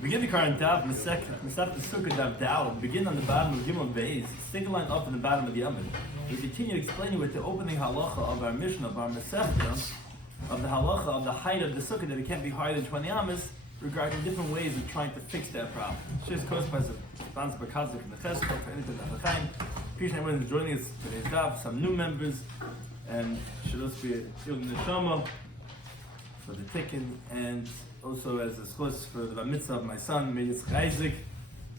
Begin the current Daf, Mesech, Succah Daf Dal, begin on the bottom of Gimel Beis, stick a line up in the bottom of the Yomim. We continue explaining with the opening halacha of our Mishnah, of our Mesechta, of the halacha of the height of the Sukkah, that it can't be higher than 20 amas, regarding different ways of trying to fix that problem. She's caused by sponsored by Kazik and the Cheskel, for anything that Chaim. Appreciate everyone who's joining us for today's Daf, some new members, and should also be a Shiur Neshama for the Tikkun, and also as a schos for the bar mitzvah of my son, Isaac.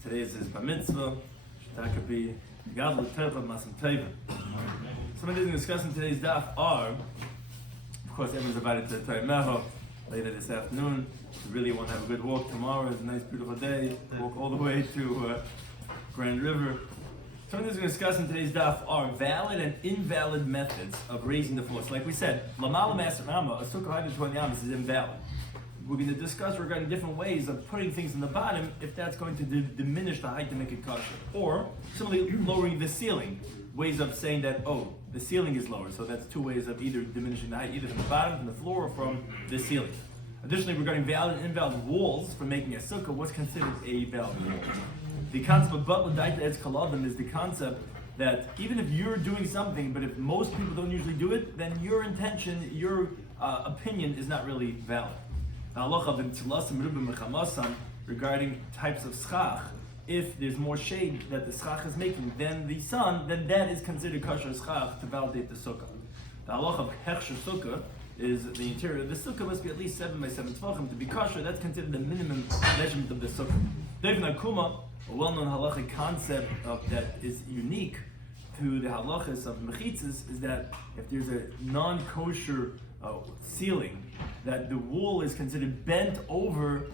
Today is his bar mitzvah. That could be Gadol Teva Masam Teva. Some of the things we discuss in today's daf are, of course, everyone's invited to the Torah Meho later this afternoon. If you really want to have a good walk tomorrow, it's a nice, beautiful day. Walk all the way to Grand River. Some of the things we discuss in today's daf are valid and invalid methods of raising the floor. So, like we said, Lamala Master Rama, a sukkah height of 20 amas is invalid. We're going to discuss regarding different ways of putting things in the bottom if that's going to diminish the height to make it kosher. Or, similarly, lowering the ceiling. Ways of saying that, oh, the ceiling is lower. So that's two ways of either diminishing the height, either from the bottom, from the floor, or from the ceiling. Additionally, regarding valid and invalid walls for making a sukkah, what's considered a valid wall? The concept of Batla Daita Etz Kaladim is the concept that even if you're doing something, but if most people don't usually do it, then your intention, your opinion is not really valid. Regarding types of schach, if there's more shade that the schach is making than the sun, then that is considered kosher schach to validate the sukkah. The halacha of hechsher sukkah is the interior of the sukkah must be at least 7 by 7 tvachim to be kosher. That's considered the minimum measurement of the sukkah. Devin Akuma, a well-known halachic concept that is unique to the halachas of mechitzas, is that if there's a non-kosher ceiling, that the wall is considered bent over,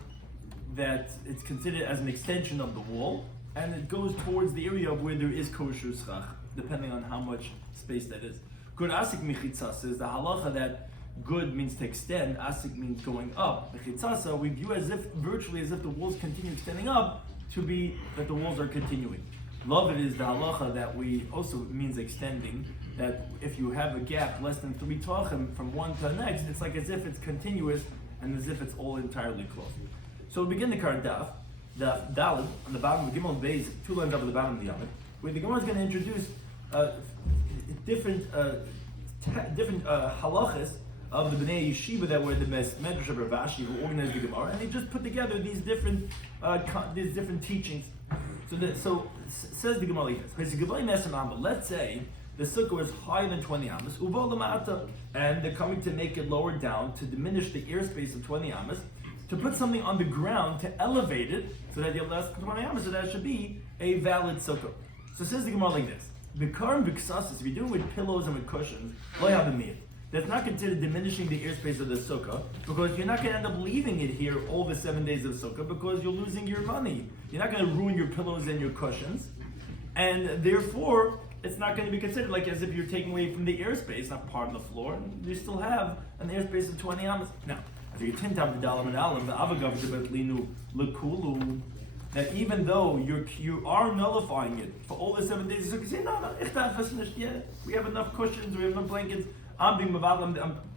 that it's considered as an extension of the wall, and it goes towards the area of where there is kosher schach, depending on how much space that is. Good asik mechitzas is the halacha that good means to extend, asik means going up. Mechitzasa we view as if, virtually as if the walls continue extending up, to be that the walls are continuing. Love it is the halacha that we also means extending, that if you have a gap less than 3 tvachim from one to the next, it's like as if it's continuous and as if it's all entirely closed. So we begin the current daf Daled, on the bottom of the Gimel Beis, 2 lines up at the bottom of the Yomim, where the Gemara is going to introduce different halachas of the Bnei Yeshiva that were the Medrash of Rav Ashi who organized the Gemara, and they just put together these different teachings. So says the Gemara like this: let's say the sukkah is higher than 20 amas, and they're coming to make it lower down to diminish the airspace of 20 amas, to put something on the ground to elevate it so that you're less than 20 amas, so that should be a valid sukkah. So says the Gemara like this: Bikarim b'ksasis, if you do it with pillows and with cushions, lo yavamiyat. That's not considered diminishing the airspace of the sukkah, because you're not going to end up leaving it here all the 7 days of sukkah, because you're losing your money. You're not going to ruin your pillows and your cushions, and therefore it's not going to be considered like as if you're taking away from the airspace, not part of the floor, and you still have an airspace of 20 amas. Now, if you tintab the dalam and alam, the avagav linu lekulu, that even though you are nullifying it for all the 7 days of sukkah, you say no, yeah, we have enough cushions, we have enough blankets. I'm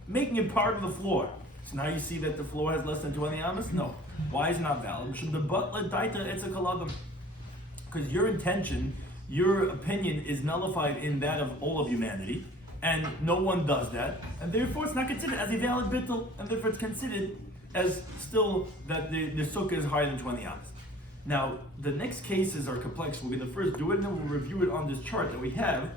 making it part of the floor. So now you see that the floor has less than 20 amas? No. Why is it not valid? Because your intention, your opinion is nullified in that of all of humanity, and no one does that, and therefore it's not considered as a valid bittul, and therefore it's considered as still that the sukkah is higher than 20 amas. Now, the next cases are complex. We're going to first do it, and then we'll review it on this chart that we have.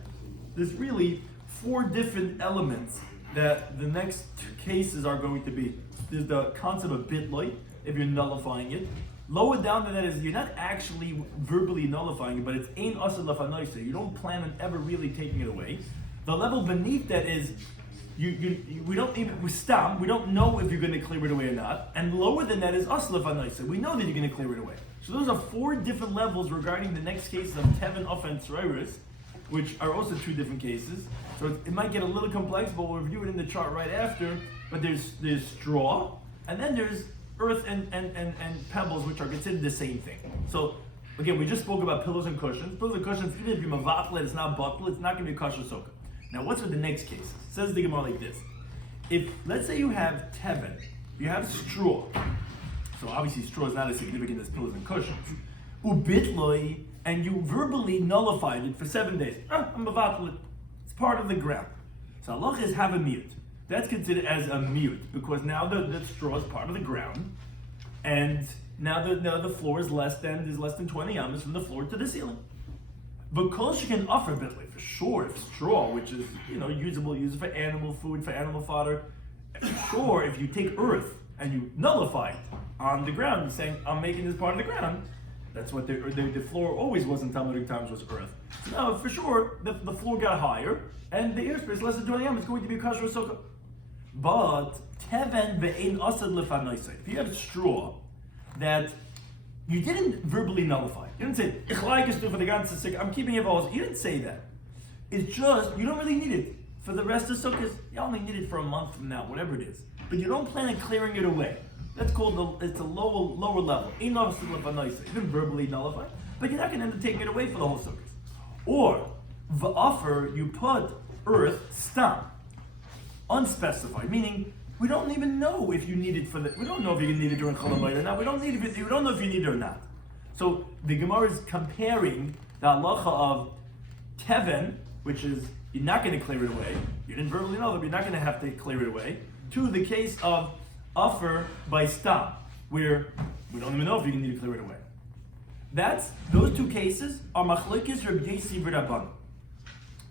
There's really 4 different elements that the next cases are going to be. There's the concept of bitloy, if you're nullifying it. Lower down than that is you're not actually verbally nullifying it, but it's ein asad lafanoisa. You don't plan on ever really taking it away. The level beneath that is we don't know if you're going to clear it away or not. And lower than that is asad lafanoisa. We know that you're going to clear it away. So those are 4 different levels regarding the next cases of Tevin, Off, and Tzroiris, which are also 2 different cases. So it might get a little complex, but we'll review it in the chart right after. But there's straw, and then there's earth and pebbles, which are considered the same thing. So again, we just spoke about pillows and cushions. Pillows and cushions, even if you're mavatlet, it's not butl, it's not going to be kosher sukkah. Now what's with the next case? It says the Gemara like this: if let's say you have tevin, you have straw. So obviously straw is not as significant as pillows and cushions. Ubitloi, and you verbally nullified it for 7 days. I'm mevatel it. It's part of the ground. So halacha is have a miyut. That's considered as a miyut because now the straw is part of the ground, and now the floor is less than 20 amas from the floor to the ceiling. Because you can offer bitloi for sure. If straw, which is usable, use it for animal food, for animal fodder. Sure, if you take earth and you nullify it on the ground, saying I'm making this part of the ground. That's what the floor always was in Talmudic times, was earth. So now, for sure, the floor got higher, and the airspace less than 20 it's going to be kasher sukkah. But teven ve'ein asad lefanoisei. If you have straw that you didn't verbally nullify, you didn't say ich like it for the ganze sukkah, I'm keeping it all. You didn't say that. It's just you don't really need it for the rest of sukkahs. You only need it for a month from now, whatever it is. But you don't plan on clearing it away. That's called it's a lower level. You didn't verbally nullify, but you're not going to end up taking it away for the whole sukkah. Or v'offer, you put earth stam, unspecified, meaning we don't even know if you need it for the. We don't know if you're going to need it during Chol Hamoed or not. We don't know if you need it or not. So the Gemara is comparing the halacha of teven, which is you're not going to clear it away. You didn't verbally know that you're not going to have to clear it away. To the case of offer by stam, where we don't even know if you need to clear it away. Those two cases are machlokes Rabbi Yossi v'Rabbanan.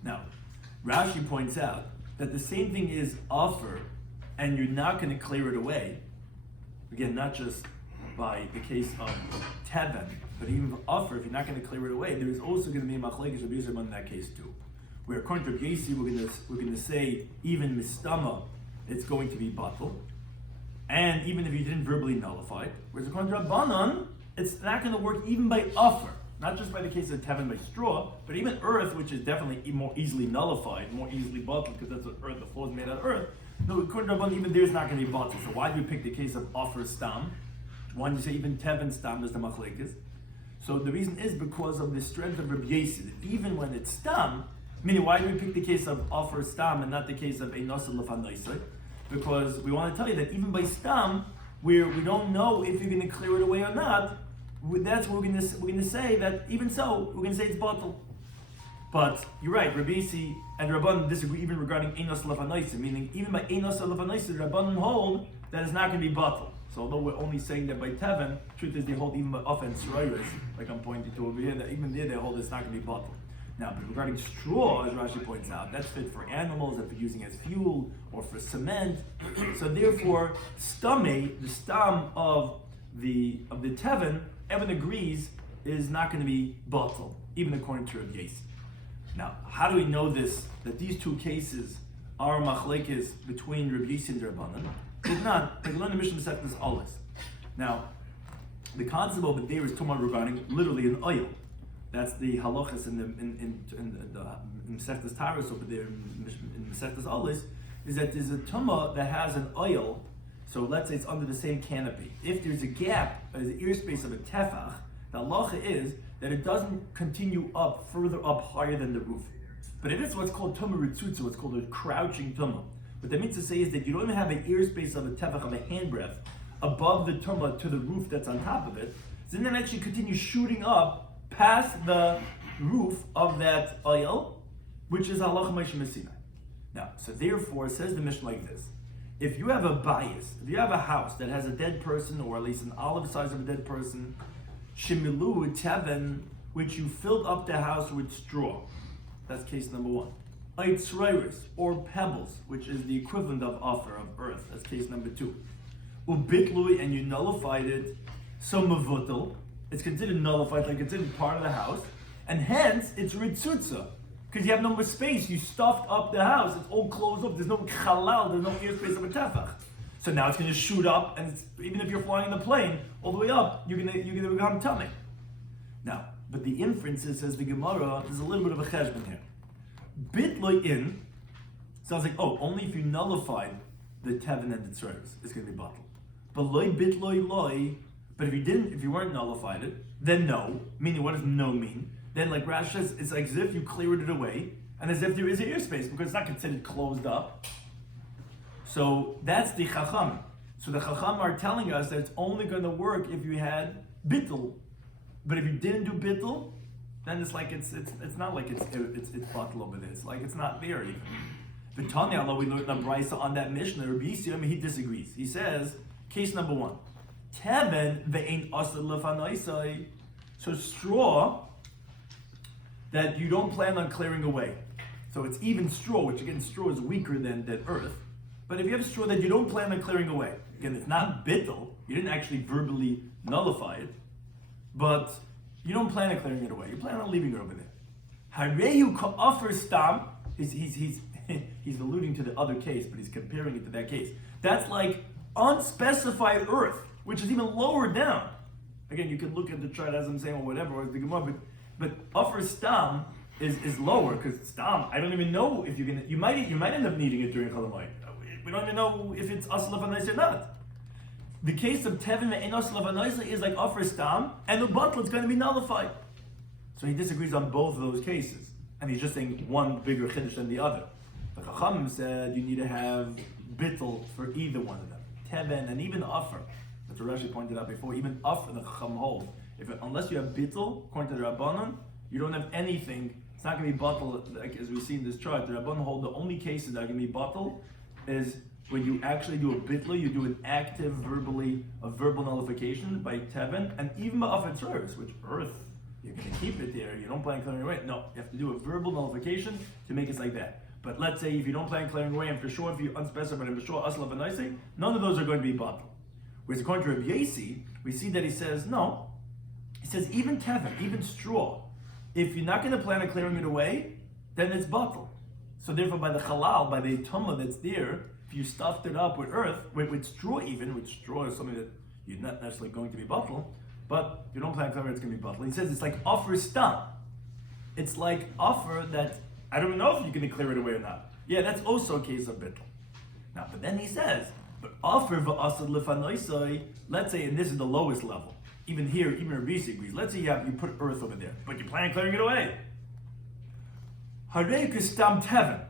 Now, Rashi points out that the same thing is offer, and you're not going to clear it away. Again, not just by the case of teven, but even offer, if you're not going to clear it away, there is also going to be a machlokes Rabbi Yossi in that case too. Where according to Rabbi Yossi, we're going to say even mistama, it's going to be batal. And even if you didn't verbally nullify it, whereas according to Rabbanan, it's not going to work even by offer, not just by the case of teven by straw, but even earth, which is definitely more easily nullified, more easily bottled, because that's what earth, the floor is made out of earth. No, according to Rabbanan, even there's not going to be bottled. So why do we pick the case of offer stam? Why do you say even teven stam is the machlekes? So the reason is because of the strength of Rabbi Yossi, that even when it's stam, meaning why do we pick the case of offer stam and not the case of einosel lefanoisei? Because we want to tell you that even by stam, where we don't know if you're going to clear it away or not, that's what we're going to say that even so, we're going to say it's bottle. But you're right, Rabbi Yossi and Rabbanan disagree even regarding einos lefanoisei, meaning even by einos lefanoisei, Rabbanan hold that it's not going to be bottle. So although we're only saying that by teven, truth is they hold even by offense shiur, like I'm pointing to over here, that even there they hold it's not going to be bottle. Now, but regarding straw, as Rashi points out, that's fit for animals, that they're using as fuel or for cement. So therefore, stame, the stam of the teven, everyone agrees is not going to be batal, even according to Rabbi Yossi. Now, how do we know this? That these two cases are machlekes between Rabbi Yossi and Rabbanan? It's not. They learn the Mishnah Masechta is always. Now, the concept over there is talking about regarding literally an oil. That's the halachas in Mesechtas Taurus over there in Mesechtas Olis, is that there's a tumah that has an oil. So let's say it's under the same canopy. If there's a gap, there's an ear space of a tefach, the halacha is that it doesn't continue up further up higher than the roof. But if it's what's called tumah ritzutza, what's called a crouching tumah, what that means to say is that you don't even have an ear space of a tefach of a handbreadth above the tumah to the roof that's on top of it. So then it actually continues shooting up past the roof of that oil, which is halacha Moshe Messinai. Now, so therefore, says the Mishnah like this: if you have a bias, if you have a house that has a dead person, or at least an olive size of a dead person, shemilu teven, which you filled up the house with straw, that's case number one. Aitzreiris, or pebbles, which is the equivalent of offer of earth, that's case number two. Ubitlui, and you nullified it, so mavutal. It's considered nullified, like considered part of the house, and hence it's ritzutza, because you have no more space. You stuffed up the house; it's all closed up. There's no chalal, there's no ear space of a tefach. So now it's going to shoot up, and even if you're flying in the plane all the way up, you're going to become tummy. Now, but the inference is, says the Gemara, there's a little bit of a cheshbon here. Bitloy in sounds like only if you nullified the teven and the tzreres, it's going to be bottled. But loy bitloy loy. But if you weren't nullified it, then no. Meaning, what does no mean? Then, like Rashi says, it's like as if you cleared it away, and as if there is an ear space, because it's not considered closed up. So that's the chacham. So the Chacham are telling us that it's only going to work if you had bittul. But if you didn't do bittul, then it's like it's not like it's bottle over there. It's like it's not there even. But Tanya, although we learned in Brisa on that Mishnah, Rabbi Shloimy, he disagrees. He says, case number one, Teven ve'ein asad lefanaisai. So straw that you don't plan on clearing away. So it's even straw, which again, straw is weaker than earth. But if you have straw that you don't plan on clearing away, again, it's not bittul, you didn't actually verbally nullify it, but you don't plan on clearing it away. You plan on leaving it over there. Harehu ka'afar stam. He's alluding to the other case, but he's comparing it to that case. That's like unspecified earth, which is even lower down. Again, you can look at the chart as I'm saying, or whatever, or the Gemara, but afar stam is lower because stam. I don't even know if you're gonna. You might end up needing it during Chalamayit. We don't even know if it's asal lefanais or not. The case of Tevin ve'ein asal lefanais is like afar stam, and the bottle is going to be nullified. So he disagrees on both of those cases, and he's just saying one bigger chiddush than the other. The Chacham said you need to have bittul for either one of them, Tevin and even afar. That's what Rashi pointed out before. Even afar the Chacham holds, unless you have bittul, according to the Rabbanon, you don't have anything. It's not going to be bottle, like as we see in this chart. The Rabbanon hold the only cases that are going to be bottle is when you actually do a bitlu, you do an active verbal nullification by Tevin, and even by afar tzuris, which earth, you're going to keep it there. You don't plan on clearing away. No, you have to do a verbal nullification to make it like that. But let's say if you don't plan on clearing away, and for sure if you unspecified, and for sure asla v'naisi, none of those are going to be bottle. Whereas according to Rabbi Yasi, we see that he says no. He says even Tevin, even straw, if you're not going to plan on clearing it away, then it's bottle. So therefore, by the halal, by the tumah that's there, if you stuffed it up with earth, with straw even, which straw is something that you're not necessarily going to be bottle, but if you don't plan on clearing it, it's going to be bottle. He says it's like offer stam. It's like offer that I don't even know if you're going to clear it away or not. Yeah, that's also a case of bittul. Now, but then he says, but offer v'asad lefanoisai, let's say, and this is the lowest level. Even here, even Rabbi agrees. Let's say you put earth over there, but you plan on clearing it away. Harei stam tevin.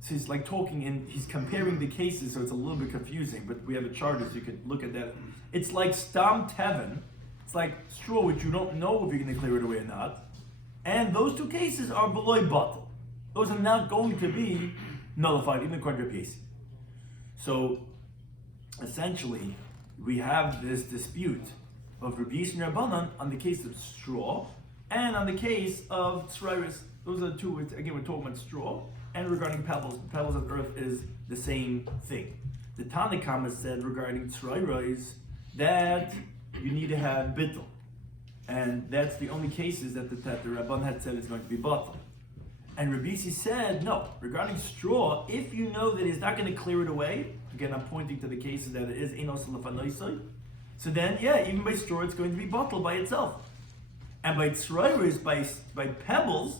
So he's like he's comparing the cases, so it's a little bit confusing, but we have a chart so you can look at that. It's like stam tevin. It's like straw, which you don't know if you're going to clear it away or not. And those two cases are below bottle. Those are not going to be nullified, even according to Rabbi Yasi. So, essentially, we have this dispute of Rabbi Yasi and Rabbanan on the case of straw and on the case of tzrairis. Those are the two. Again, we're talking about straw and regarding pebbles. The pebbles of earth is the same thing. The Tanakhama said regarding tzrairis that you need to have bittul, and that's the only cases that the Rabban had said is going to be bottle. And Rabbi Yasi said, no, regarding straw, if you know that he's not going to clear it away, again, I'm pointing to the cases that it is enos lefanoisai, so then, yeah, even by straw, it's going to be bottled by itself. And by tzrairis, by pebbles,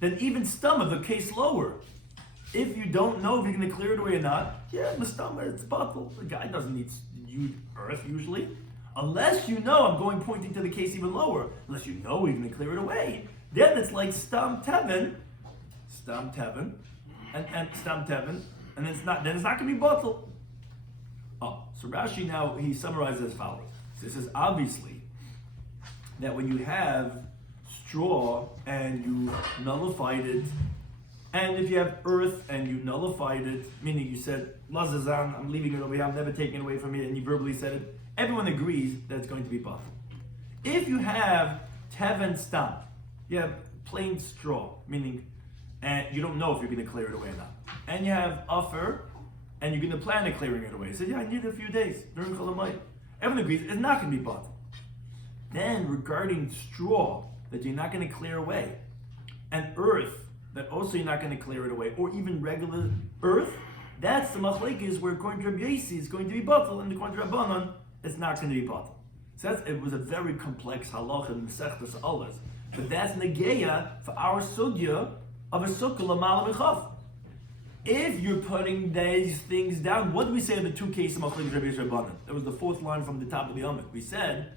then even stomach, the case lower. If you don't know if you're going to clear it away or not, yeah, the stomach, it's bottled. The guy doesn't need earth usually. Unless you know, pointing to the case even lower, unless you know you're going to clear it away. Then it's like stam tevin, and stam tevin, and it's not going to be bottled. Oh, so Rashi now, he summarizes as follows. So this is obviously that when you have straw and you nullified it, and if you have earth and you nullified it, meaning you said, Lazazan, I'm leaving it over here, I'm never taking it away from you, and you verbally said it, everyone agrees that it's going to be bottled. If you have tevin stam, you have plain straw, meaning and you don't know if you're going to clear it away or not. And you have offer, and you're going to plan on clearing it away. So yeah, I need a few days during Cholamayit. Everyone agrees it's not going to be bottled. Then regarding straw that you're not going to clear away, and earth that also you're not going to clear it away, or even regular earth, that's the machlekes where according to Rabbi Yasi it's going to be bottled, and according to Rabbanan it's not going to be bottled. So it was a very complex halacha in Mesechtas Olas. But that's negeya for our sugya of a sukkah l'mala v'chaf. If you're putting these things down, what do we say in the two cases of Machlekes Rabbi Rabbanan? That was the fourth line from the top of the Amid. We said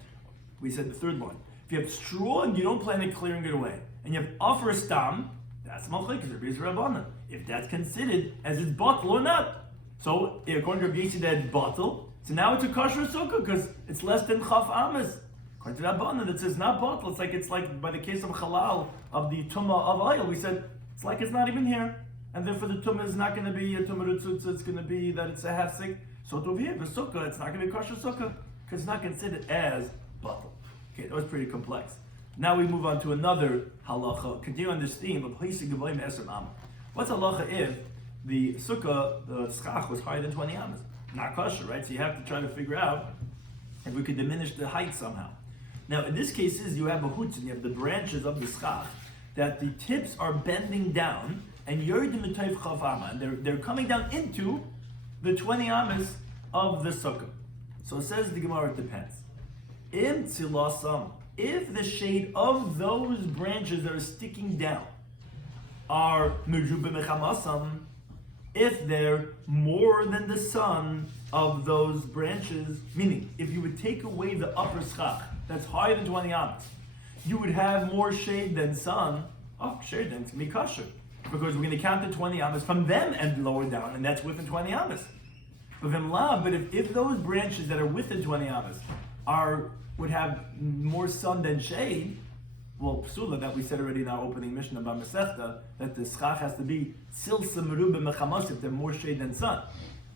the third line. If you have straw and you don't plan on clearing it away, and you have offer stam, that's Machlekes Rabbi Rabbanan. If that's considered as its bottle or not. So according to Rabbi Yasi, that's bottle. So now it's a kosher sukkah because it's less than chaf amas. According to Rabbanan, it says not bottle. It's like by the case of halal of the tumah of oil. We said it's like it's not even here, and therefore the tumah is not going to be a tumah ritzutz. It's going to be that it's a hefsek. So over here, the sukkah, it's not going to be kosher sukkah because it's not considered as bottle. Okay, that was pretty complex. Now we move on to another halacha. Continue on this theme of Haisi Gavoim Eser Am. What's halacha if the sukkah, the schach, was higher than 20 amas? Not kosher, right? So you have to try to figure out if we could diminish the height somehow. Now, in this case, you have a hutz, and you have the branches of the schach, that the tips are bending down, and yerdim mitayv chav ama, and they're coming down into the 20 amas of the sukkah. So it says the Gemara, it depends. Im tzilasam, if the shade of those branches that are sticking down are mejubah mechamasam, if they're more than the sun of those branches, meaning if you would take away the upper schach that's higher than 20 amas, you would have more shade than sun. Oh, shade, then it's going to be kosher. Because we're going to count the 20 amas from them and lower down, and that's within 20 amas. But if those branches that are within 20 amas would have more sun than shade, well, psula, that we said already in our opening Mishnah about Masechta, that the schach has to be silsa merubah mechamas, if they're more shade than sun.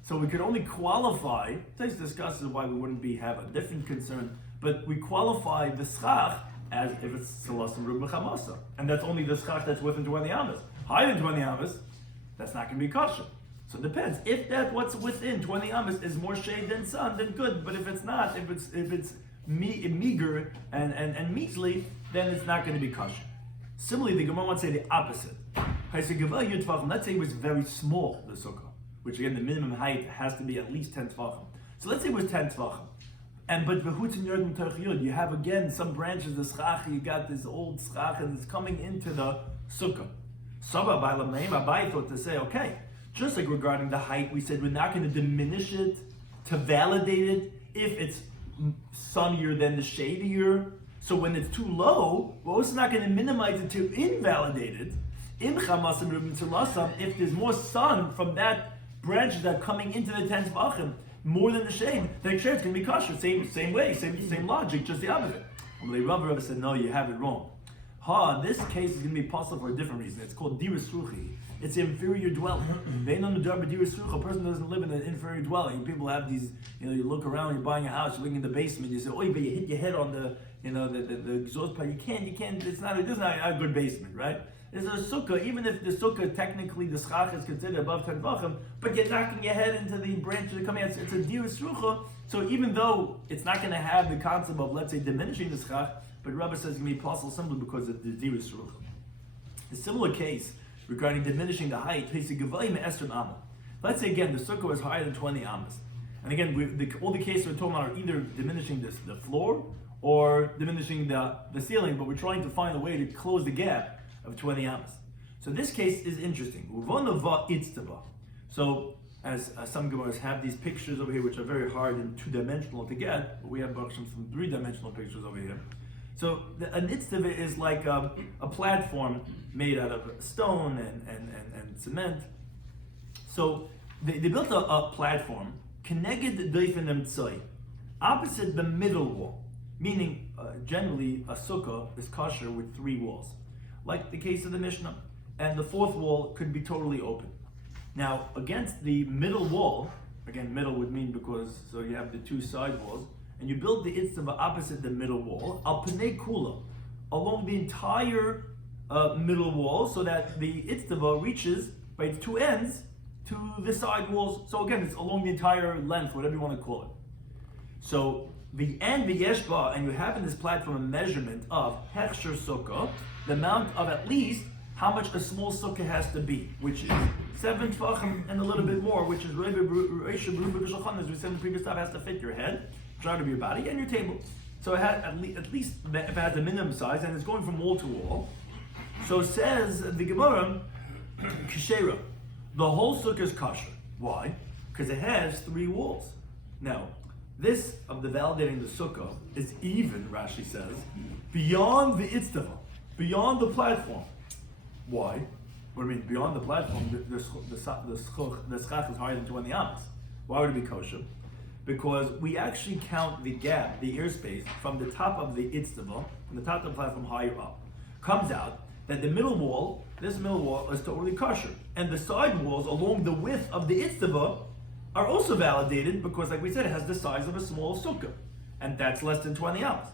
So we could only qualify, Tais discusses why we wouldn't have a different concern, but we qualify the schach as if it's silsa merubah mechamasa. And that's only the schach that's within 20 amas. Higher than 20 amas, that's not going to be kosher. So it depends. If that what's within 20 amas is more shade than sun, then good. But if it's not, if it's meager and measly, then it's not going to be kosher. Similarly, the Gemara wants to say the opposite. Let's say it was very small, the sukkah, which again, the minimum height has to be at least 10 tvachim. So let's say it was 10 tvachim. But you have again some branches of schach, you got this old schach, and it's coming into the sukkah. Abai thought to say, okay, just like regarding the height, we said we're not going to diminish it to validate it if it's sunnier than the shadier. So when it's too low, we're also not going to minimize it to invalidate it. If there's more sun from that branch that are coming into the 10 tvachim, more than the shade, then it's going to be kosher. Same way, same logic, just the opposite. Rabbi said, no, you have it wrong. This case is going to be possible for a different reason. It's called diras ruchi. It's inferior dwelling. A person doesn't live in an inferior dwelling. People have these, you look around, you're buying a house, you're looking in the basement, you say, oh, but you hit your head on the exhaust pipe. You can't, it's not a good basement, right? There's a sukkah, even if the sukkah, technically the schach is considered above 10 vachim, but you're knocking your head into the branches that come out. It's a diras rucha. So even though it's not going to have the concept of, let's say, diminishing the schach, but Rabbi says it's going to be possible simply because of the diras rucha. A similar case regarding diminishing the height, let's say again, the sukkah is higher than 20 amas. And again, all the cases we're talking about are either diminishing the floor or diminishing the ceiling, but we're trying to find a way to close the gap of 20 amas. So this case is interesting. So as some Gemaras have these pictures over here, which are very hard and two-dimensional to get, but we have some three-dimensional pictures over here. So an itztava is like a platform made out of stone and cement. So they built a platform keneged doifen emtzoi, opposite the middle wall, meaning generally a sukkah is kosher with 3 walls, like the case of the Mishnah, and the 4th wall could be totally open. Now against the middle wall, again middle would mean because so you have the 2 side walls, and you build the itztava opposite the middle wall, al panei kula, along the entire middle wall, so that the itztava reaches by its 2 ends to the side walls. So again, it's along the entire length, whatever you want to call it. So the end v'yeshba, and you have in this platform a measurement of hechsher sukkah, the amount of at least how much a small sukkah has to be, which is 7 tvachim and a little bit more, which is as we said in the previous time, has to fit your head, of your body, and your table. So it has at least if it has a minimum size, and it's going from wall to wall. So says the Gemara, Kishera, the whole sukkah is kosher. Why? Because it has 3 walls. Now, this of the validating the sukkah is even, Rashi says, beyond the itztava, beyond the platform. Why? What do you mean? Beyond the platform, the schach is higher than 20 amas. Why would it be kosher? because we actually count the gap, the airspace, from the top of the itztava, from the top of the platform higher up. Comes out that the middle wall, this middle wall, is totally kosher. And the side walls along the width of the itztava are also validated because, like we said, it has the size of a small sukkah. And that's less than 20 hours.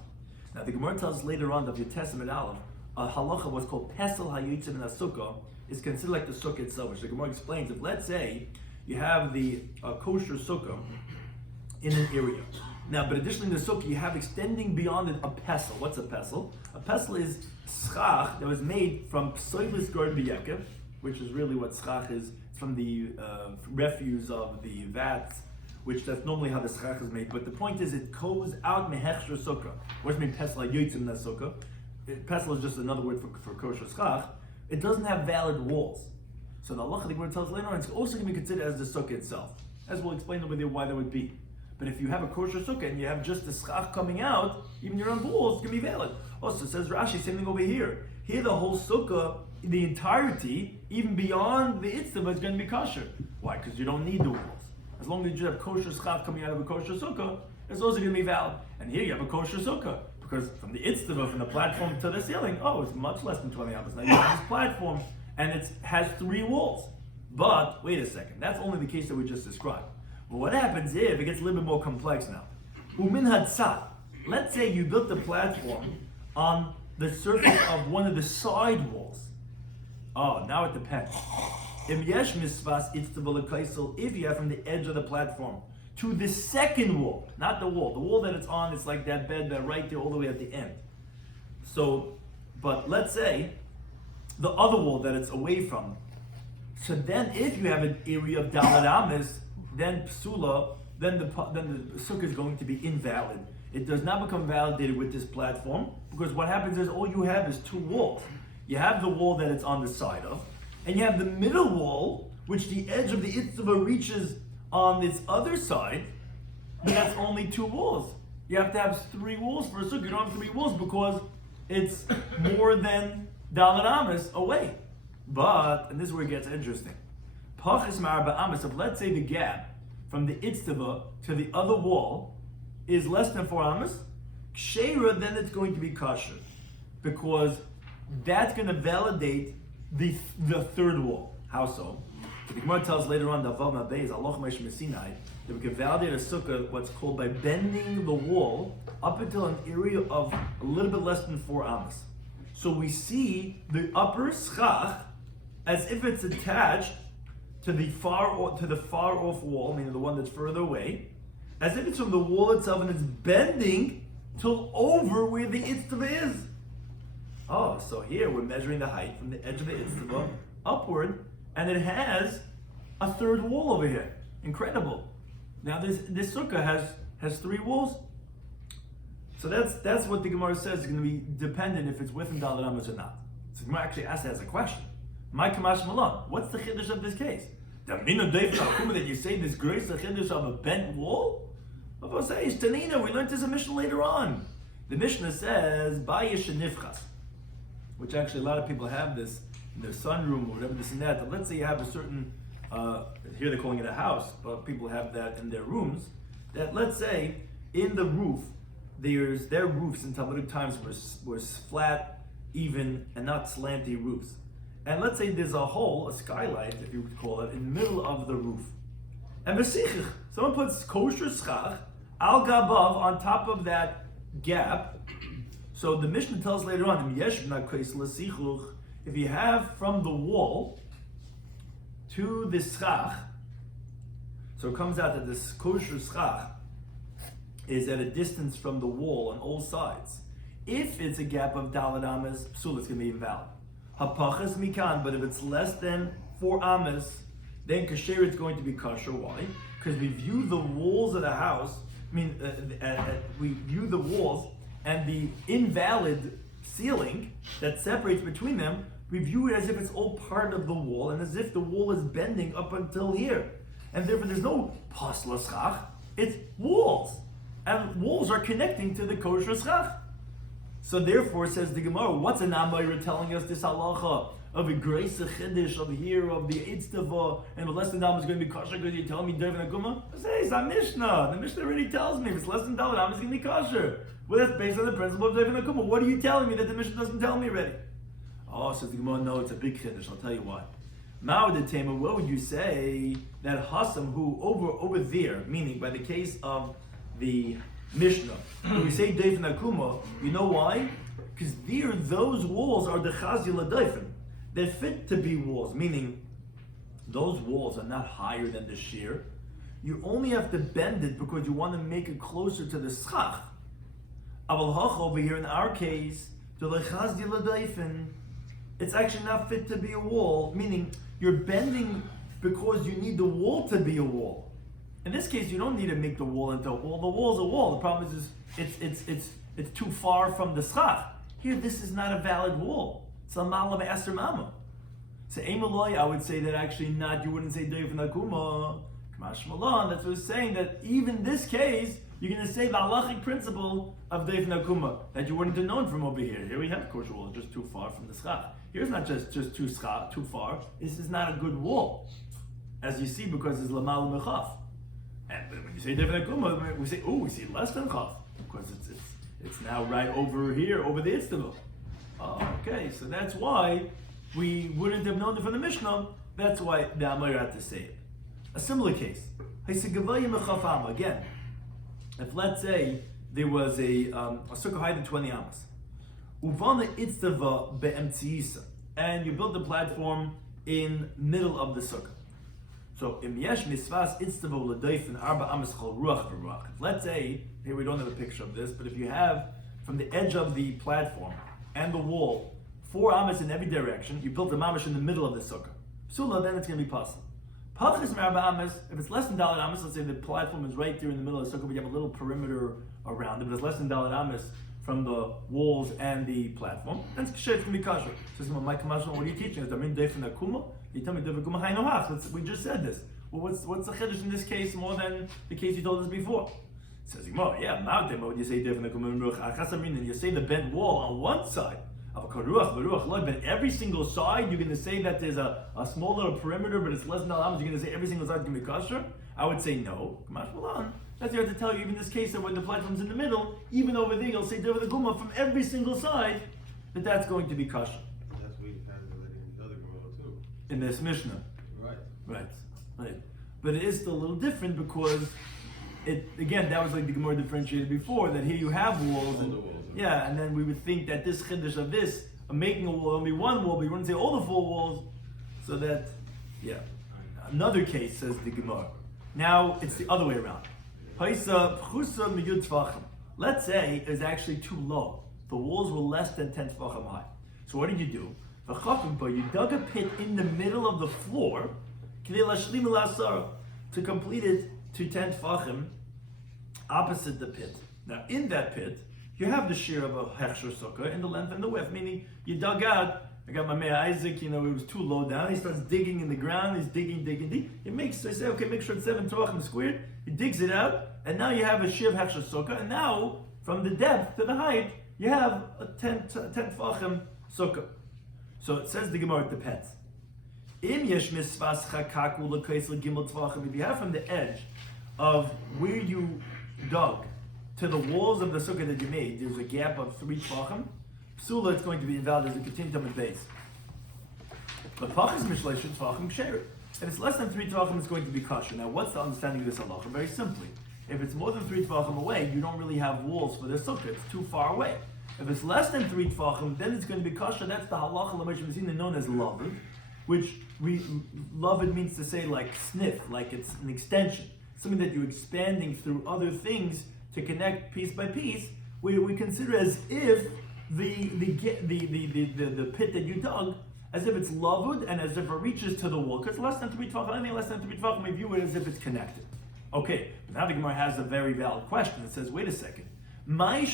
Now the Gemara tells us later on that the Testament Aleph, a halacha was called pesel hayitzim in a sukkah, is considered like the sukkah itself, which the Gemara explains. If let's say you have the kosher sukkah in an area. Now, but additionally in the sukkah, you have extending beyond it a pesel. What's a pesel? A pesel is schach that was made from psoilis gord b'yekev, which is really what schach is, from the refuse of the vats, which that's normally how the schach is made. But the point is, it goes out mehechsher sukkah. What does it mean pesel hayotzim na sukkah? Pesel is just another word for kosher schach. It doesn't have valid walls. So the halacha the Gemara tells later on, it's also going to be considered as the sukkah itself. As we'll explain over there why that would be. But if you have a kosher sukkah and you have just the schach coming out, even your own walls can be valid. Also, says Rashi, same thing over here. Here the whole sukkah, the entirety, even beyond the itztava, is going to be kosher. Why? Because you don't need the walls. As long as you have kosher schach coming out of a kosher sukkah, it's also going to be valid. And here you have a kosher sukkah. Because from the itztava, from the platform to the ceiling, it's much less than 20 hours. Now you have this platform, and it has 3 walls. But, wait a second, that's only the case that we just described. But what happens if it gets a little bit more complex now? Umin hatzat. Let's say you built the platform on the surface of one of the side walls. Now it depends. If yesh misvas itztava lekaisel, if you have from the edge of the platform to the second wall, not the wall that it's on, it's like that bed that right there all the way at the end. So, but let's say the other wall that it's away from. So then if you have an area of dalad amis, then psula, then the sukkah is going to be invalid. It does not become validated with this platform, because what happens is all you have is 2 walls. You have the wall that it's on the side of, and you have the middle wall, which the edge of the itztava reaches on its other side, but that's only 2 walls. You have to have 3 walls for a sukkah. You don't have 3 walls because it's more than dalad amis away. But, and this is where it gets interesting. Pachis ma'arba amis, if let's say the gap from the itztava to the other wall is less than 4 amis, ksheira, then it's going to be kosher, because that's going to validate the 3rd wall. How so? The Gemara tells later on that we can validate a sukkah what's called by bending the wall up until an area of a little bit less than 4 amas. So we see the upper schach as if it's attached to the far off wall, meaning the one that's further away, as if it's from the wall itself and it's bending till over where the itztava is. So here we're measuring the height from the edge of the itztava upward, and it has a 3rd wall over here. Incredible. Now this sukkah has 3 walls. So that's what the Gemara says is going to be dependent if it's within dalad amis or not. So the Gemara actually asks as a question. My kamash malam. What's the chiddush of this case? The mina that you say this grace the chiddush of a bent wall? We learned this in Mishnah later on. The Mishnah says bayish nifchas, which actually a lot of people have this in their sunroom or whatever, this and that. But let's say you have a certain here they're calling it a house, but people have that in their rooms. That let's say in the roof, their roofs in Talmudic times were flat, even, and not slanty roofs. And let's say there's a hole, a skylight, if you would call it, in the middle of the roof. And someone puts kosher schach al gabav on top of that gap. So the Mishnah tells later on, if you have from the wall to the schach, so it comes out that this kosher schach is at a distance from the wall on all sides. If it's a gap of dalad amas, psul, it's going to be invalid. Hapachas mikan, but if it's less than 4 amas, then kasher it's going to be kosher. Why? Because we view the walls of the house, we view the walls and the invalid ceiling that separates between them, we view it as if it's all part of the wall and as if the wall is bending up until here. And therefore there's no pasla schach, it's walls. And walls are connecting to the kosher schach. So therefore, says the Gemara, what's an Amayra telling us this halacha of a grace chiddush of here of the Eitztava, and if less than Dalam is going to be kosher because you're telling me Devin Akuma? I say it's a Mishnah. The Mishnah already tells me if it's less than Dalam, it's going to be kosher. Well, that's based on the principle of Devin Akuma. What are you telling me that the Mishnah doesn't tell me already? Oh, says the Gemara, no, it's a big chiddush. I'll tell you why. Ma'od Tema, what would you say that Hassam who over there, meaning by the case of the Mishnah, when we say Devin Akuma, you know why? Because there, those walls are the Chazi L'Daifin. They're fit to be walls, meaning those walls are not higher than the shiur. You only have to bend it because you want to make it closer to the schach. Aval Hach over here in our case, the Chazi L'Daifin, it's actually not fit to be a wall, meaning you're bending because you need the wall to be a wall. In this case, you don't need to make the wall into a wall. The wall's a wall. The problem is it's too far from the schach. Here, this is not a valid wall. It's a malam aser mama. So Emaloi, I would say that actually not. You wouldn't say Devin Akuma. Kamash Malan. That's what it's saying. That even this case, you're going to say the halachic principle of Devin Akuma that you wouldn't have known from over here. Here we have kosher wall, just too far from the schach. Here's not just too far. This is not a good wall, as you see, because it's lamal mechaf. And when you say Devin Akuma, we see less than chaf because it's now right over here, over the Itztava. Okay, so that's why we wouldn't have known it from the Mishnah. That's why the Amir had to say it. A similar case. Again, if let's say there was a sukkah height of 20 amas, uvana Itztava be'emtziisa, and you built the platform in middle of the sukkah. So im yesh misvas Itztava l'doifin arba amas chol ruach v'ruach. Let's say, here we don't have a picture of this, but if you have from the edge of the platform and the wall 4 amas in every direction, you built the mamash in the middle of the sukkah. Psula, then it's going to be possible. Pachis marba amas, if it's less than dalet amas, let's say the platform is right there in the middle of the sukkah, but you have a little perimeter around it, but it's less than dalet amas from the walls and the platform, then it's going to be kosher. So my commercial, what are you teaching? Is that mean Devin Akuma? You tell me Devin Akuma haynohach. We just said this. Well, what's the chiddush in this case more than the case you told us before? Says yeah, when you say Devin Akuma, you say the bent wall on one side. But every single side, you're going to say that there's a small little perimeter, but it's less than al. You're going to say every single side is going to be kosher? I would say no. That's here to tell you, even in this case, that when the platform's in the middle, even over there, you'll say Devin Akuma from every single side, that's going to be kosher. That's what you have in the other Gemara too. In this Mishnah. Right. But it is still a little different because that was like the Gemara differentiated before, that here you have walls. And then we would think that this chiddush of this, of making a wall, only one wall, but you wouldn't say all the 4 walls. So that, Another case, says the Gemara. Now, it's the other way around. Let's say it was actually too low. The walls were less than 10 tefachim high. So what did you do? You dug a pit in the middle of the floor to complete it to 10 tefachim opposite the pit. Now, in that pit, you have the shiur of a hechsher sukkah in the length and the width, meaning you dug out. I got my man Isaac, it was too low down. He starts digging in the ground. He's digging. I say, okay, make sure it's 7 tefachim squared. He digs it out, and now you have a shiur of hechsher sukkah. And now, from the depth to the height, you have a 10 tefachim sukkah. So it says the Gemara, it depends. If you have from the edge of where you dug to the walls of the sukkah that you made, there's a gap of 3 tefachim, psula, it's going to be invalid as a continuum base. But pachas mishlei should tefachim ksheir. If it's less than 3 tefachim, it's going to be kosher. Now, what's the understanding of this halacha? Very simply, if it's more than 3 tefachim away, you don't really have walls for the sukkah. It's too far away. If it's less than 3 tefachim, then it's going to be kosher. That's the halacha l'meshvazina known as lavud, which lavud means to say like sniff, like it's an extension, something that you're expanding through other things to connect piece by piece, where we consider as if the pit that you dug, as if it's lavud and as if it reaches to the wall. Because less than 3 tefachim, anything less than 3 tefachim, we view it as if it's connected. Okay, now the Gemara has a very valid question. It says, wait a second. Why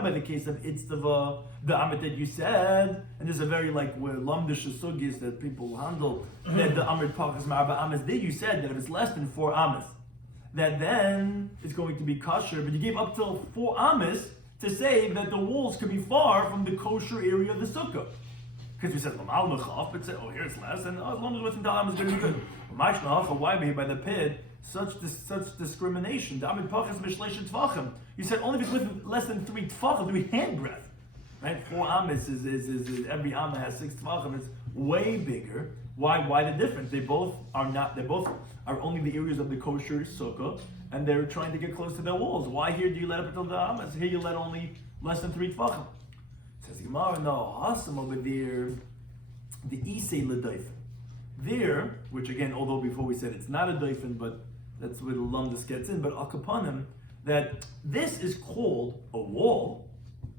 by the case of Itztava, the Amit that you said, and there's a very lamdish sugis that people handle, that the Amit Pachas Marba Amas, there you said that if it's less than 4 Amas, that then it's going to be kosher, but you gave up till 4 Amas to say that the walls could be far from the kosher area of the sukkah. Because we said Lamal Mechaf, but say, oh, here it's less, and as long as it's within Dalam is going to be good. Why be by the pit such discrimination? You said only if it's within less than 3 tefachim, 3 handbreadth. Right? 4 amas is every amma has 6 tefachim. It's way bigger. Why the difference? They both are only the areas of the kosher sukkah, and they're trying to get close to their walls. Why here do you let up until the amas? Here you let only less than 3 tefachim. Says Gemara, no, Hasam over there, the Isei l'daifen. There, which again, although before we said it's not a daifen, but that's where the lumdus gets in, but akapanim, that this is called a wall,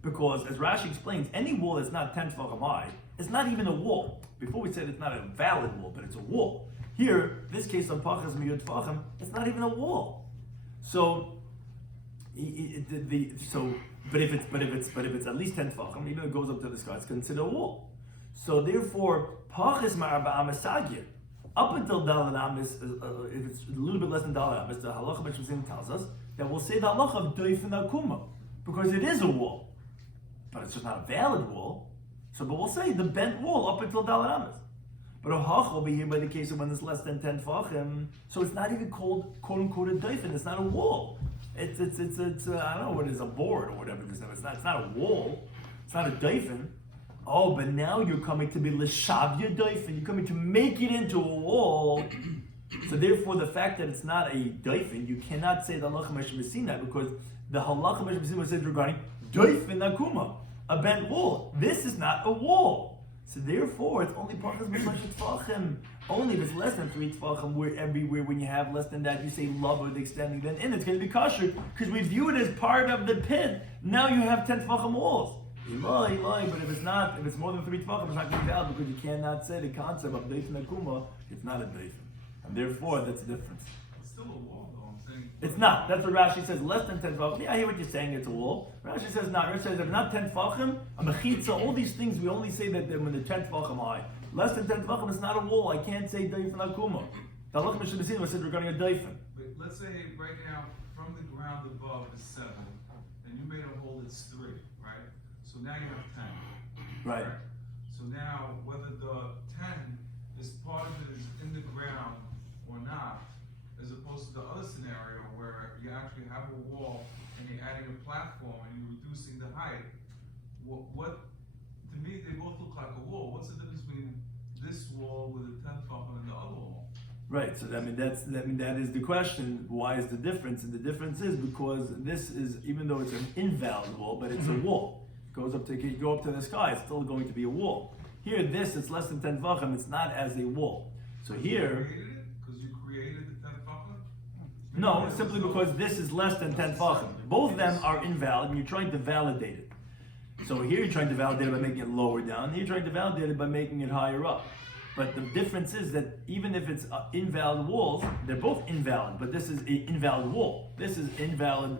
because as Rashi explains, any wall that's not 10 tefachim high, it's not even a wall. Before we said it's not a valid wall, but it's a wall. Here, this case on Pachas Miyud Tefachim, it's not even a wall. So, but if it's at least 10 tefachim, even if it goes up to the sky, it's considered a wall. So therefore, Pachas Ma'arba Amasagir, up until Dalad Amis, if it's a little bit less than Dalad Amis, the Halacha B'Shvizim tells us that we'll say the Halacha of Doif and Akuma, because it is a wall, but it's just not a valid wall. So, but we'll say the bent wall up until Dalad Amis. But a hach will be here by the case of when it's less than 10 tefachim, so it's not even called quote unquote a doifen. It's not a wall. It's I don't know what it is, a board or whatever this is. It's not a wall. It's not a doifen. Oh, but now you're coming to be l'shavya doifen. You're coming to make it into a wall. So therefore, the fact that it's not a doifen, you cannot say the halacha meshmesina because the halacha meshmesina says regarding doifen akuma, a bent wall. This is not a wall. So therefore, it's only parchas b'shlesh tefachim. Only if it's less than 3 tefachim, where everywhere when you have less than that, you say love with extending, then in it's going to be kosher because we view it as part of the pit. Now you have 10 tefachim walls. But if it's more than 3 tefachim, it's not going to be valid because you cannot say the concept of deifen akuma. It's not a deifen, and therefore that's the difference. It's still a wall, though. I'm saying it's not. That's what Rashi says. Less than 10 tefachim. Yeah, I hear what you're saying. It's a wall. Rashi says not. Rashi says if not 10 tefachim, a mechitza. All these things we only say that when the 10 tefachim high. Less than 10 tefachim, it's not a wall. I can't say deifen akuma. The halacha b'shebesina was said regarding a deifen. But let's say right now, from the ground above is 7, and you made a hole that's 3, right? So now you have 10. Right. So now, whether the 10 is part of it is in the ground or not, as opposed to the other scenario where you actually have a wall and you're adding a platform and you're reducing the height, what to me, they both look like a wall. What's the difference between this wall with a 10 tefachim and the other wall? Right. So that is the question. Why is the difference? And the difference is because this is, even though it's an invalid wall, but it's a wall. It goes up to you go up to the sky. It's still going to be a wall. Here, this it's less than 10 tefachim. It's not as a wall. So here. Because you created the 10 tefachim? No, simply because this is less than 10 tefachim. Both of them are invalid, and you're trying to validate it. So here you're trying to validate it by making it lower down. Here you're trying to validate it by making it higher up. But the difference is that even if it's invalid walls, they're both invalid. But this is an invalid wall. This is invalid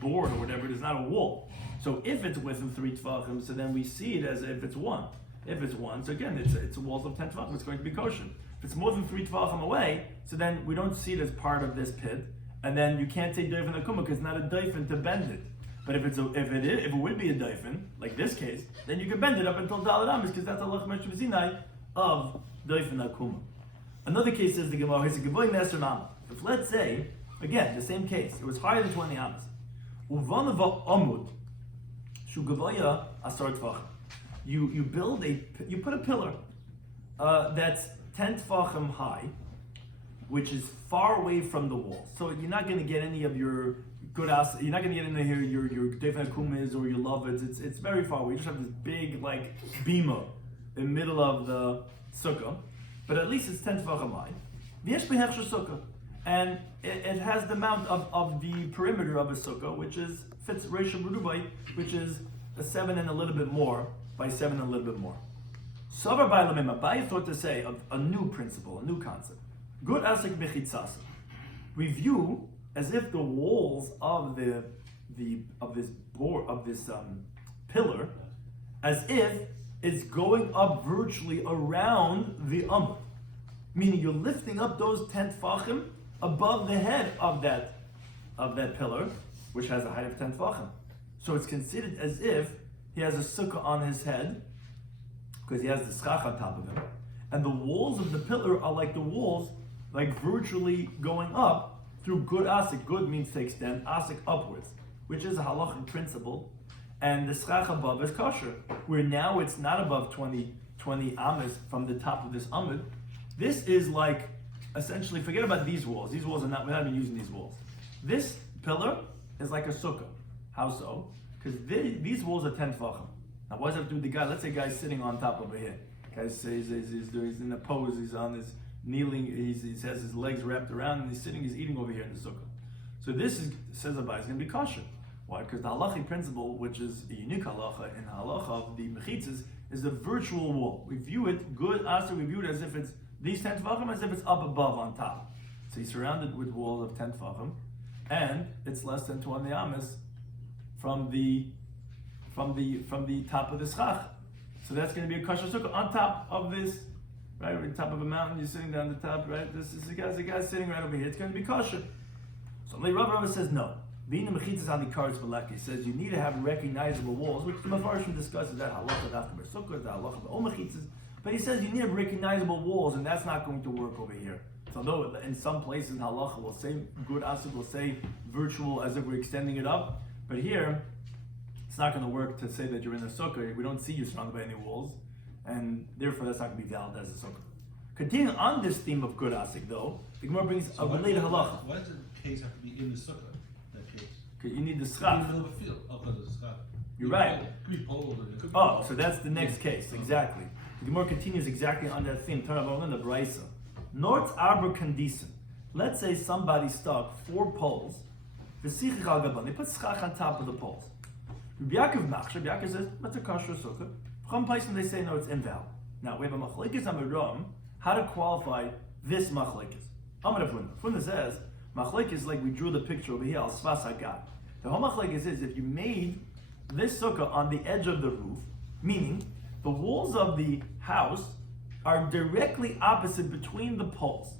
board or whatever. It is not a wall. So if it's within 3 tefachim, so then we see it as if it's 1. If it's 1, so again, it's walls of 10 tefachim. It's going to be kosher. If it's more than 3 tefachim away, so then we don't see it as part of this pit. And then you can't say doifen akuma because it's not a doifen to bend it. But if it would be a doifen, like this case, then you can bend it up until Dalad Amis because that's a lach meshvazinai of doifen akuma. Another case is the Gemara is a gavoy neser nama. If let's say again the same case, it was higher than 20 amas. Uvanava amud shu gavoya asar tefachim. You put a pillar that's 10 tefachim high, which is far away from the wall. So you're not going to get any of your good ass. You're not going to get into here your deifen akumas or your lovets. It's very far away. You just have this big like bima in the middle of the sukkah, but at least it's 10 tefachim high. V'yesh behechsher sukkah, and it has the amount of the perimeter of a sukkah, which is fits reisha b'rubai, which is a 7 and a little bit more by 7 and a little bit more. Savar by lamim. Abaye thought to say of a new principle, a new concept. Good asik bechitzasa. We view as if the walls of this pillar, as if it's going up virtually around the amud, meaning you're lifting up those 10 tefachim above the head of that pillar, which has a height of 10 tefachim. So it's considered as if he has a sukkah on his head, because he has the schach on top of him, and the walls of the pillar are like the walls, like virtually going up through good asik. Good means to extend, asik upwards, which is a halachic principle, and the schach above is kosher, where now it's not above 20 amas from the top of this amud. This is like, essentially, forget about these walls. These walls are not, we're not even using these walls. This pillar is like a sukkah. How so? Because these walls are 10 tefachim. Now, what does that have to do with the guy? Let's say a guy's sitting on top over here. He's in a pose, he's on his kneeling, he has his legs wrapped around, and he's eating over here in the sukkah. So this is, says Abai, is going to be kosher. Why? Because the halachic principle, which is a unique halacha in halacha of the mechitzas, is a virtual wall. We view it, good asa, we view it as if it's these 10 tefachim, as if it's up above on top. So he's surrounded with walls of 10 tefachim, and it's less than 20 amas from the top of the schach. So that's going to be a kosher sukkah on top of this, right? On top of a mountain, you're sitting down the top, right? This is the guy sitting right over here. It's going to be kosher. So Rav says no. Being the mechitzas on the kares belaki says you need to have recognizable walls, which the Mefarshim discusses that halacha dafka b'sukkah, the halacha b'ol mechitzas. But he says you need to have recognizable walls, and that's not going to work over here. So though in some places in halacha will say good asuk will say virtual as if we're extending it up, but here it's not going to work to say that you're in a sukkah. We don't see you surrounded by any walls, and therefore that's not going to be valid as a sukkah. Continuing on this theme of good asik, though, the Gemara brings a related halacha. Why does the case have to be in the sukkah? That case. Because you need the In schach. the middle of a field. Oh, because of the schach. You're right. It could be poles. It could be Oh, so that's the next case, exactly. The Gemara continues exactly on that theme. Turn over on the Braisa. Nort arbor kandisen. Let's say somebody stuck 4 poles. The sichich al gaban. They put schach on top of the poles. Rabbi Yaakov says, that's a kosher sukkah. Some places they say, no, it's invalid. Now, we have a machlekes amaram, how to qualify this machlekes. Amar Funda says, machlekes like we drew the picture over here, al svas hagad. The whole machlekes is, if you made this sukkah on the edge of the roof, meaning the walls of the house are directly opposite between the poles.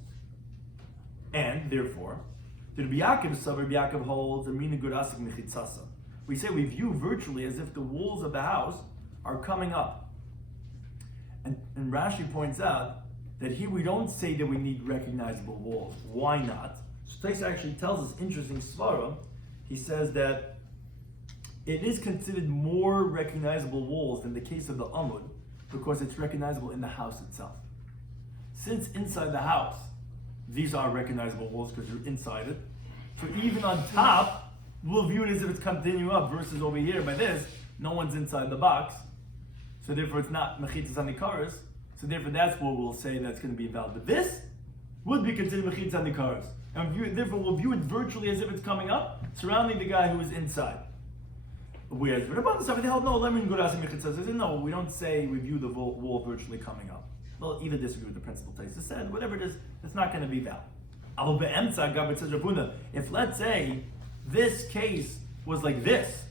And, therefore, the Rabbi Yaakov holds, Amina Gurasik Mechitzasa. We say we view virtually as if the walls of the house are coming up. And Rashi points out that here we don't say that we need recognizable walls. Why not? So Taisa actually tells us interesting svara. He says that it is considered more recognizable walls than the case of the Amud because it's recognizable in the house itself. Since inside the house, these are recognizable walls because you're inside it. So even on top, we'll view it as if it's continuing up versus over here by this, no one's inside the box. So therefore it's not mechitzas on the cars. So therefore that's what we'll say that's going to be valid. But this would be considered mechitzas on the cars. And therefore we'll view it virtually as if it's coming up, surrounding the guy who is inside. Whereas Rabban Sav, they held no, lemon guras mechitzas. They said no, we don't say we view the wall virtually coming up. They'll either disagree with the principal Taisa said, whatever it is, it's not going to be valid. If let's say this case was like this,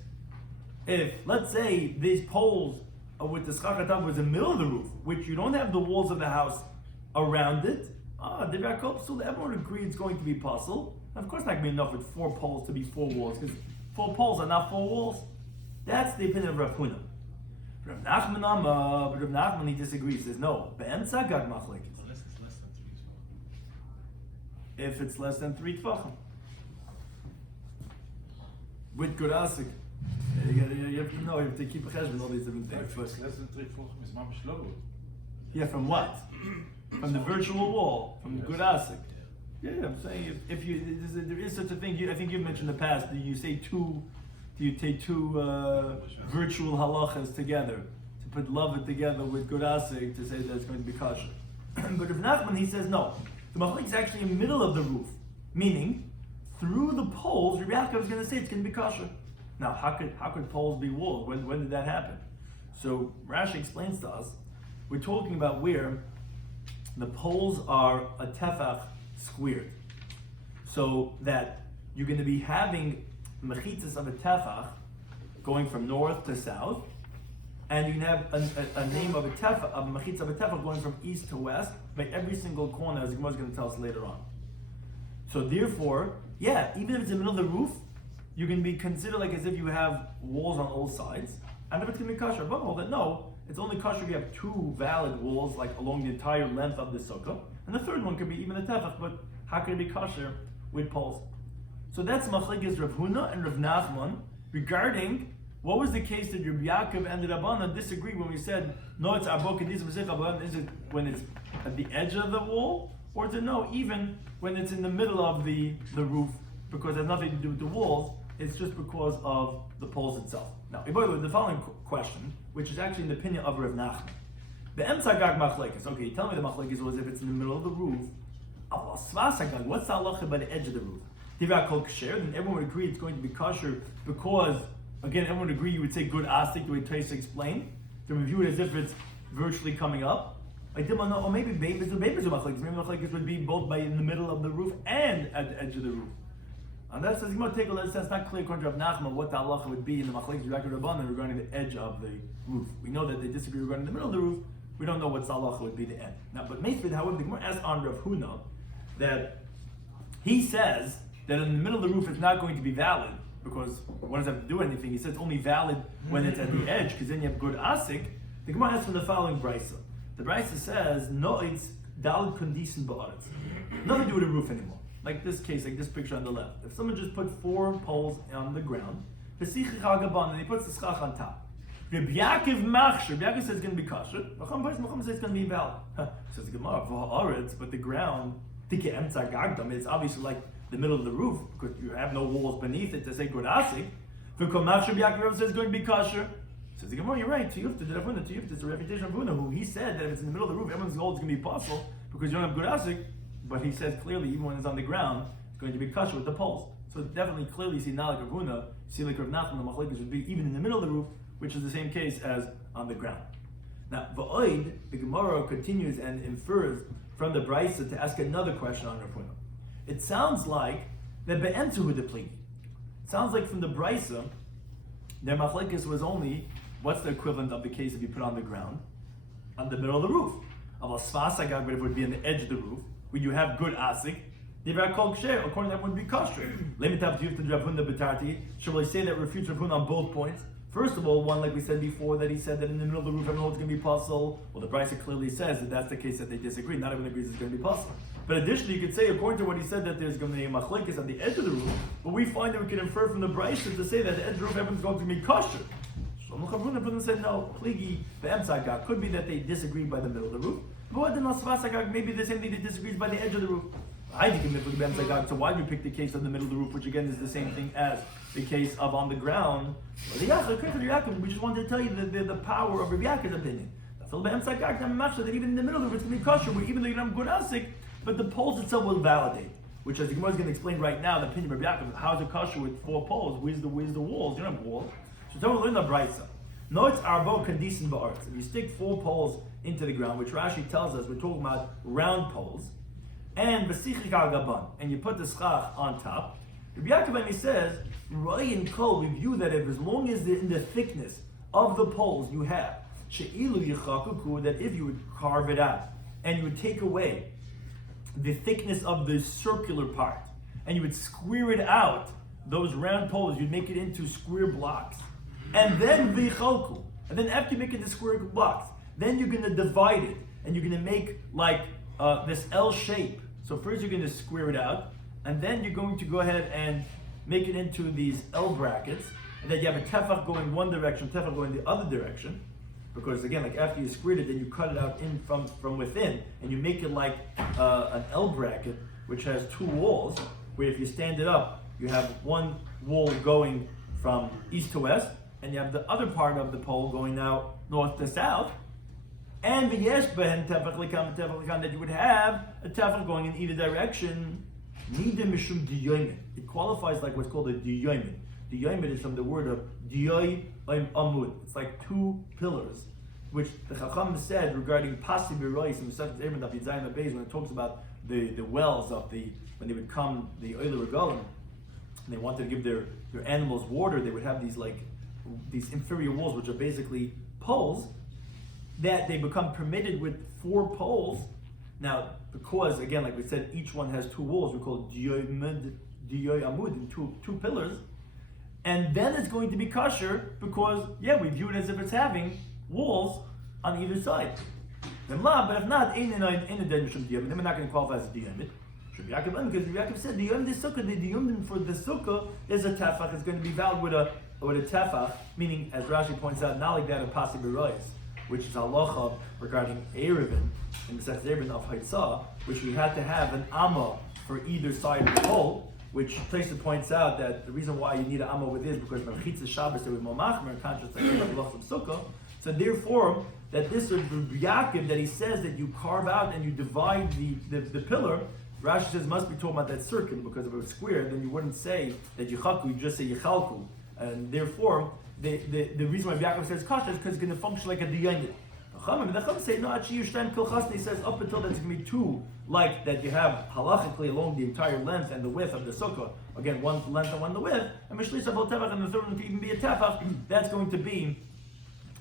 if let's say these poles with the schach was in the middle of the roof, which you don't have the walls of the house around it, everyone would agree it's going to be possible. Of course, not going to be enough with 4 poles to be 4 walls, because 4 poles are not 4 walls. That's the opinion of Rav Huna. Rav Nachman, he disagrees. He says no. If it's less than 3 tefachim. With Gurasik, you have to know, you have to keep a cheshbon, all these different things. Less than 3 tefachim is mamish logo. Yeah, from what? From the virtual wall, from Gurasik. Yeah, I'm saying if you there is such a thing. I think you mentioned in the past. Do you say two? Do you take 2 virtual halachas together to put love together with Gurasik to say that it's going to be kosher? But if Nachman, he says no. The machlik is actually in the middle of the roof, meaning through the poles. Rabbi Yaakov is going to say it's going to be kosher. Now, how could poles be walls? When did that happen? So Rashi explains to us. We're talking about where the poles are a tefach squared, so that you're going to be having mechitzas of a tefach going from north to south, and you can have a name of a tefach, a mechitzah of a tefach going from east to west by every single corner, as the Gemara is going to tell us later on. So therefore, yeah, even if it's in the middle of the roof, you can be considered like as if you have walls on all sides, and if it's going to be kosher. Rabbanan hold that no, it's only kosher if you have two valid walls, like along the entire length of the sukkah, and the third one could be even a tefach, but how can it be kosher with poles? So that's machlekes Rav Huna and Rav Nachman regarding what was the case that Rabbi Yaakov and the Rabbanan disagreed when we said no, it's abo kedis v'seicha. Is it when it's at the edge of the wall, or is it no, even when it's in the middle of the roof, because it has nothing to do with the walls, it's just because of the poles itself. Now, by the way, the following question, which is actually in the opinion of Rav Nachman, the emtzagag machlekes. Okay, tell me the machlekes was if it's in the middle of the roof. What's the halacha by the edge of the roof? Tivak kol kasher, then everyone would agree it's going to be kosher because, again, everyone would agree you would say good asik, the way Taisa explained, to review it as if it's virtually coming up. Like, or maybe babies or machlekes. Maybe machlekes would be both by in the middle of the roof and at the edge of the roof. And that says, that's not clear according to Rav Nachman what the halacha would be in the machlekes Rabbanan regarding the edge of the roof. We know that they disagree regarding the middle of the roof. We don't know what the halacha would be the end. Now, but Meisved, however, the Gemara asks on Rav Huna that he says that in the middle of the roof it's not going to be valid because what does that have to do with anything? He says it's only valid when it's at the edge because then you have good asik. The Gemara asks from the following brisa. The brisa says no, it's daled kondisen ba'aretz. Nothing to do with the roof anymore. Like this case, like this picture on the left. If someone just put 4 poles on the ground, and he puts the schach on top. Rabbi Yaakov says it's going to be kosher. Chacham says it's going to be valid. Says the Gemara, but the ground, it's obviously like the middle of the roof because you have no walls beneath it to say good asik. Rabbi Yaakov says it's going to be kosher. Says the Gemara, you're right. Tiyufta, it's a reputation of Huna, who he said that if it's in the middle of the roof, everyone's gold is going to be possible because you don't have good asik. But he says clearly, even when it's on the ground, it's going to be kosher with the poles. So definitely, clearly, see not like Rav Huna, see like Rav Nachman, the machlekes would be even in the middle of the roof, which is the same case as on the ground. Now, v'oid, the Gemara continues and infers from the brisa to ask another question on Rav Huna. It sounds like that be'entu with the pligi. It sounds like from the brisa, their machlekes was only what's the equivalent of the case if you put on the ground, on the middle of the roof. But if it would be on the edge of the roof, when you have good asik, according to that would be kosher. Let me tell you to Rav Huna betarti. Shall I say that refutes Rav Huna on both points? First of all, one like we said before, that he said that in the middle of the roof everyone is going to be puzzle. Well, the brisa clearly says that that's the case that they disagree. Not everyone agrees it's going to be puzzle. But additionally, you could say according to what he said that there's going to be a machlekes on the edge of the roof. But we find that we can infer from the brisa to say that the edge of the roof everyone's going to be kosher. So Rav Huna said no. Pligi the emtzagag could be that they disagree by the middle of the roof. Maybe the same thing that disagrees by the edge of the roof. So why do you pick the case of the middle of the roof, which again is the same thing as the case of on the ground? We just wanted to tell you the power of Rabbi Yaakov's opinion. That even in the middle of the roof it's going to be kosher, even though you don't have good asik, but the poles itself will validate. Which, as the Gemara is going to explain right now, the opinion of Rabbi Yaakov, how is it kosher with 4 poles? Where's the walls? You don't have walls. So tell me, learn the brisa. No, it's arbo kandisen ba'aretz. If you stick 4 poles into the ground, which Rashi tells us we're talking about round poles, and v'sichik al gaban, and you put the schach on top. Rabbi Yaakov says, Roy and Kol, we view that if as long as in the thickness of the poles you have she'ilu yichakuku, that if you would carve it out and you would take away the thickness of the circular part and you would square it out, those round poles, you'd make it into square blocks, and then v'yichaku, and then after you make it into square blocks, then you're going to divide it, and you're going to make like this L shape. So first you're going to square it out, and then you're going to go ahead and make it into these L brackets, and then you have a tefach going one direction, tefach going the other direction, because again, like after you squared it, then you cut it out in from within, and you make it like an L bracket, which has 2 walls, where if you stand it up, you have one wall going from east to west, and you have the other part of the pole going now north to south. And the yesh behen tefach likam that you would have a tefach going in either direction. Nida mishum diyomin. It qualifies like what's called a diyomin. Diyomin is from the word of diyoy amud. It's like 2 pillars, which the Chacham said regarding pasi b'rois in Masechet Erev Daf Yizayim Abeis when it talks about the wells of when they would come the oiler regalim, and they wanted to give their animals water, they would have these inferior walls, which are basically poles, that they become permitted with 4 poles. Now, because again, like we said, each one has 2 walls, we call it diyoy amud, and two pillars. and then it's going to be kosher because, we view it as if it's having walls on either side. Then but if not, then we're not going to qualify as a diyamid. Because Rabbi Yaakov said the yom for the sukkah is a tefach. It's going to be valid with a tefach, meaning, as Rashi points out, not like that of pasi b'royas, which is halacha regarding erevin in the Masechet erevin of haitzah, which we had to have an amma for either side of the hole. Which Tosfos points out that the reason why you need an amma with this is because Mechitza Shabbos there was more machmer in contrast to the halachas of sukkah. So therefore, that this is Rabbi Yaakov that he says that you carve out and you divide the pillar. Rashi says must be talking about that circle, because if it was square, then you wouldn't say that yichaku, you just say yichalku. And therefore, the reason why Yaakov says kasha is because it's going to function like a diyamid. The Chacham say no, actually he says up until that's going to be two, like that you have halachically along the entire length and the width of the sukkah. Again, one length and one the width, and Mishlis Abel Tefach, and the third one could even be a tefach. That's going to be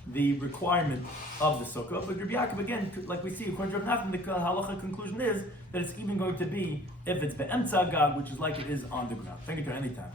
the requirement of the sukkah. But Rabbi Yaakov, again, like we see according to Rabbi Nachman, the halacha conclusion is that it's even going to be if it's be'emtza gag, which is like it is on the ground. Thank you to any time.